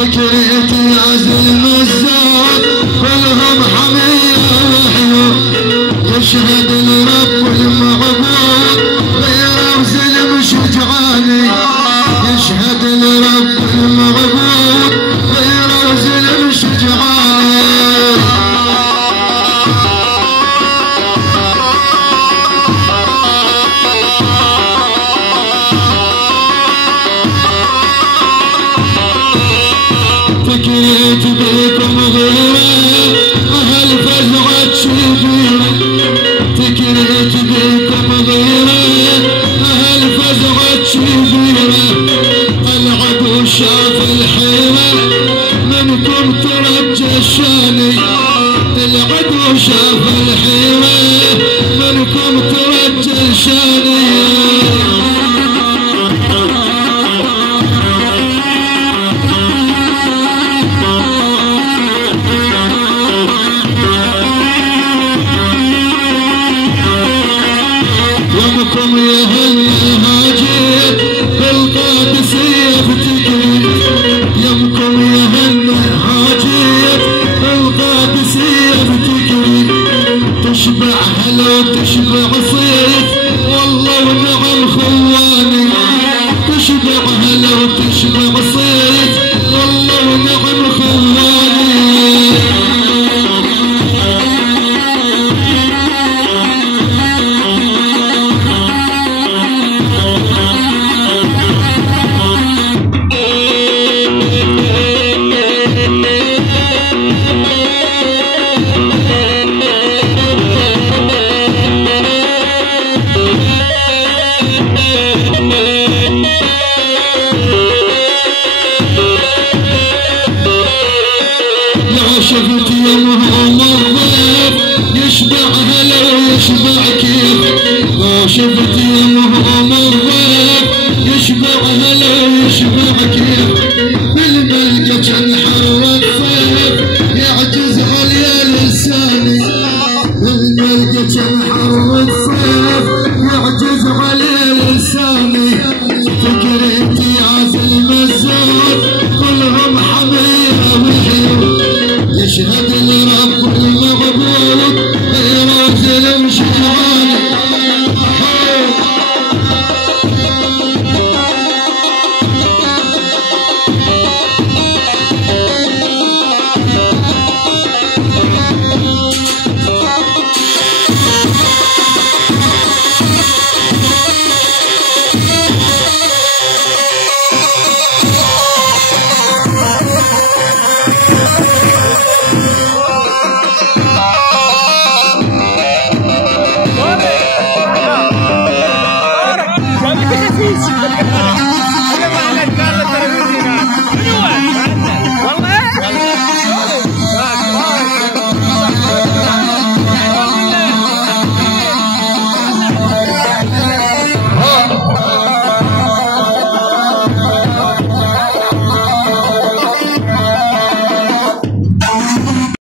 فكرتي يا زلمزات كلهم حمية وحيوم يشهد الرب المعبود غيره وزلم شجعاني يشهد الرب المعبود غيره وزلم شجعاني فكرت بكم غيره أهل فزعة شبيرة فكرت بكم غيره أهل فزعة شبيرة العدو شاف الحيرة منكم ترجى الشاني العدو شاف الحيرة منكم ترجى الشاني يمكم يا هل هاجر بالقادسية بتجري يمكم يا هل هاجر بالقادسية بتجري تشبع هلا وتشبع صيف والله ونعم خواني تشبع هلا وتشبع صيف والله ونعم خواني شفت يومهم الضيف يشبع هلا ويشبع كيف ما شفت يومهم الضيف يشبع هلا ويشبع كيف بالملقى كان حر الصيف يعجز عليا لساني بالملقى كان حر الصيف يعجز عليا لساني فكرتي يا زلمزات كلهم حمية وحيوم يشهد